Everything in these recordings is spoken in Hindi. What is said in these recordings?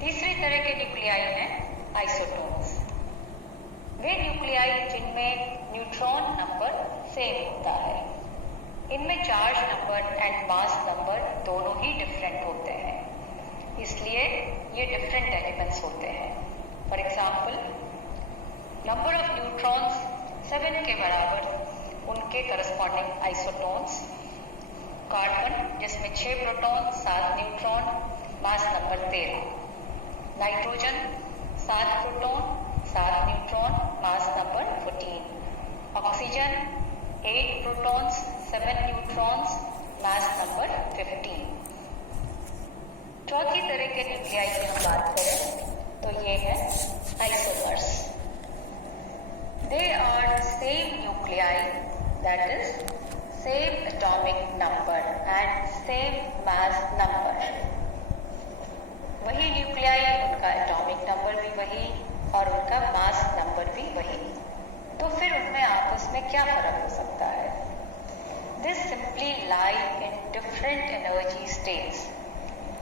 तीसरी तरह के न्यूक्लियाई हैं आइसोटोन्स। वे न्यूक्लियाई जिनमें न्यूट्रॉन नंबर सेम होता है। इनमें charge number and mass number दोनों ही डिफरेंट होते हैं, इसलिए ये डिफरेंट एलिमेंट्स होते हैं। For example, number of neutrons 7 के बराबर उनके करस्पॉन्डिंग आइसोटोन्स। कार्बन जिसमें 6 proton 7 neutron, mass number 13। Nitrogen 7 proton 7 neutron, mass number 14। Oxygen 8 protons 7 neutrons, mass number 15। चौथी तरह के न्यूक्लियाई की हम बात करें तो ये है isomers. They are same nuclei, that is same atomic number and same mass number. वही न्यूक्लियाई, उनका एटॉमिक नंबर भी वही और उनका मास नंबर भी वही। तो फिर उनमें आपस में क्या फर्क हो सकता है? This simply lie in different energy states.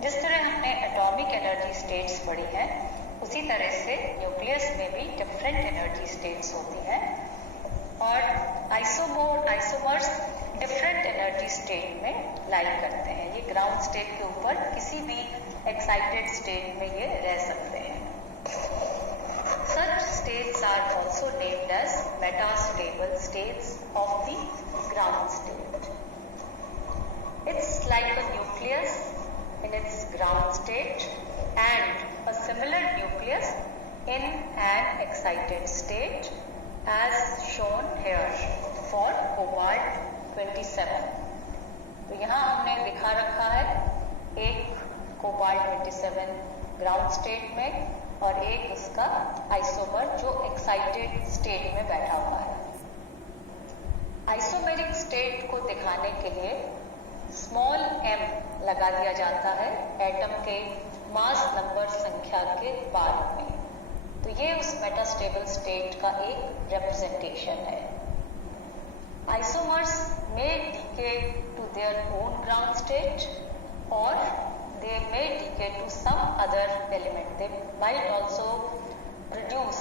जिस तरह हमने एटॉमिक एनर्जी स्टेट्स पढ़ी हैं, उसी तरह से न्यूक्लियस में भी डिफरेंट एनर्जी स्टेट्स होती हैं और आइसोमर्स डिफरेंट एनर्जी स्टेट में लाई करते हैं। ये ग्राउंड स्टेट के ऊपर किसी भी एक्साइटेड स्टेट में ये रह सकते हैं। Such states are also named as metastable states of the ground state. It's like a nucleus in its ground state and a similar nucleus in an excited state as shown here for cobalt 27। तो यहाँ हमने दिखा रखा है एक कोबाल्ट 27 ग्राउंड स्टेट में और एक उसका आइसोमर जो एक्साइटेड स्टेट में बैठा हुआ है। आइसोमेरिक स्टेट को दिखाने के लिए स्मॉल m लगा दिया जाता है एटम के मास नंबर संख्या के बाद में। तो ये उस मेटास्टेबल स्टेट का एक रिप्रेजेंटेशन है। Isomers may decay to their own ground state or they may decay to some other element. They might also produce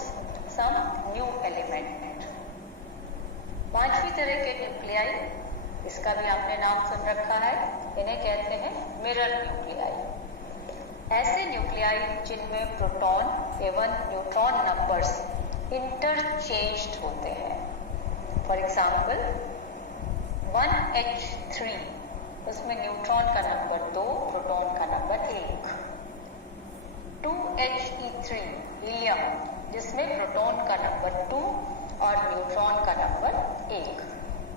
some new element. पांचवी तरह के न्यूक्लियाई, इसका भी आपने नाम सुन रखा है, इन्हें कहते हैं मिरर न्यूक्लियाई। ऐसे न्यूक्लियाई जिनमें प्रोटॉन एवं न्यूट्रॉन नंबर्स इंटरचेंज्ड होते हैं। फॉर एग्जाम्पल 1H3, उसमें न्यूट्रॉन का नंबर 2, प्रोटॉन का नंबर 1। 2He3 हीलियम, जिसमें प्रोटॉन का नंबर 2 और न्यूट्रॉन का नंबर 1।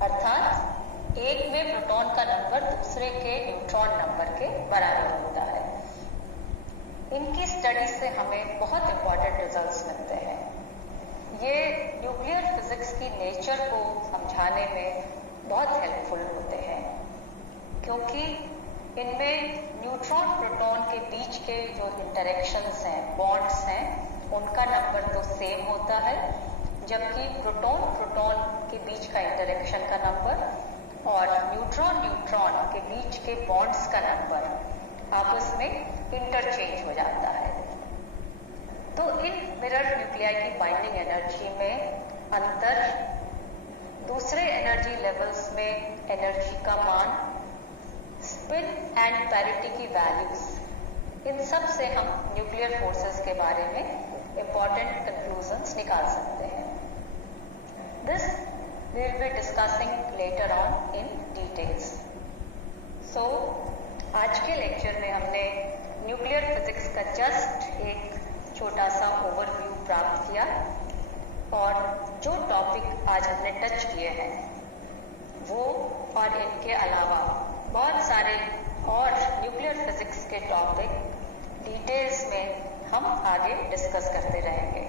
अर्थात एक में प्रोटॉन का नंबर दूसरे के न्यूट्रॉन नंबर के बराबर होता है। इनकी स्टडी से हमें बहुत इंपॉर्टेंट रिजल्ट्स मिलते हैं। ये न्यूक्लियर फिजिक्स की नेचर को समझाने में बहुत हेल्पफुल होते हैं, क्योंकि इनमें न्यूट्रॉन प्रोटॉन के बीच के जो इंटरेक्शंस हैं, बॉन्ड्स हैं, उनका नंबर तो सेम होता है, जबकि प्रोटॉन प्रोटॉन के बीच का इंटरेक्शन का नंबर और न्यूट्रॉन न्यूट्रॉन के बीच के बॉन्ड्स का नंबर आपस में इंटरचेंज हो जाता है। तो इन मिरर न्यूक्लियाई की बाइंडिंग एनर्जी में अंतर, दूसरे एनर्जी लेवल्स में एनर्जी का मान, स्पिन एंड पैरिटी की वैल्यूज, इन सब से हम न्यूक्लियर फोर्सेस के बारे में इंपॉर्टेंट कंक्लूजन्स निकाल सकते हैं। This we will be discussing later on in details. So आज के लेक्चर में हमने न्यूक्लियर फिजिक्स का जस्ट एक छोटा सा ओवरव्यू प्राप्त किया और जो टॉपिक आज हमने टच किए हैं वो और इनके अलावा बहुत सारे और न्यूक्लियर फिजिक्स के टॉपिक डिटेल्स में हम आगे डिस्कस करते रहेंगे।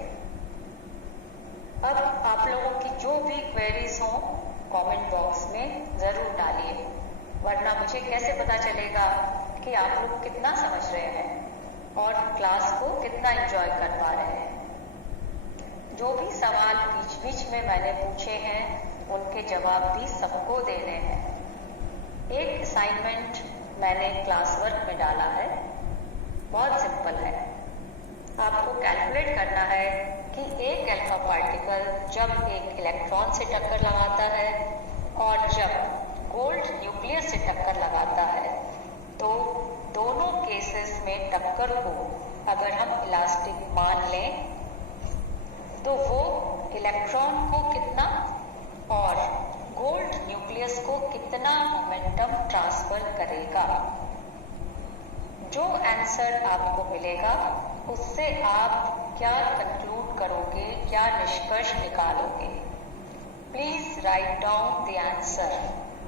अब आप लोगों की जो भी क्वेरीज हों कमेंट बॉक्स में ज़रूर डालिए, वरना मुझे कैसे पता चलेगा कि आप लोग कितना समझ रहे हैं और क्लास को कितना एंजॉय कर पा रहे हैं। जो भी सवाल बीच बीच में मैंने पूछे हैं उनके जवाब भी सबको देने हैं। एक असाइनमेंट मैंने क्लास वर्क में डाला है, बहुत सिंपल है। कैलकुलेट करना है कि एक अल्फा पार्टिकल जब एक इलेक्ट्रॉन से टक्कर लगाता है और जब गोल्ड न्यूक्लियस से टक्कर लगाता है, तो दोनों केसेस में टक्कर को अगर हम इलास्टिक मान लें तो वो इलेक्ट्रॉन को कितना और गोल्ड न्यूक्लियस को कितना मोमेंटम ट्रांसफर करेगा। जो आंसर आपको मिलेगा उससे आप क्या कंक्लूड करोगे, क्या निष्कर्ष निकालोगे। Please write down the answer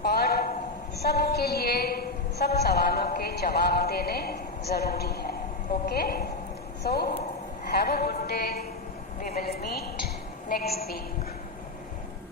और सबके लिए सब सवालों के जवाब देने जरूरी है। Okay, so have a good day, we will meet next week.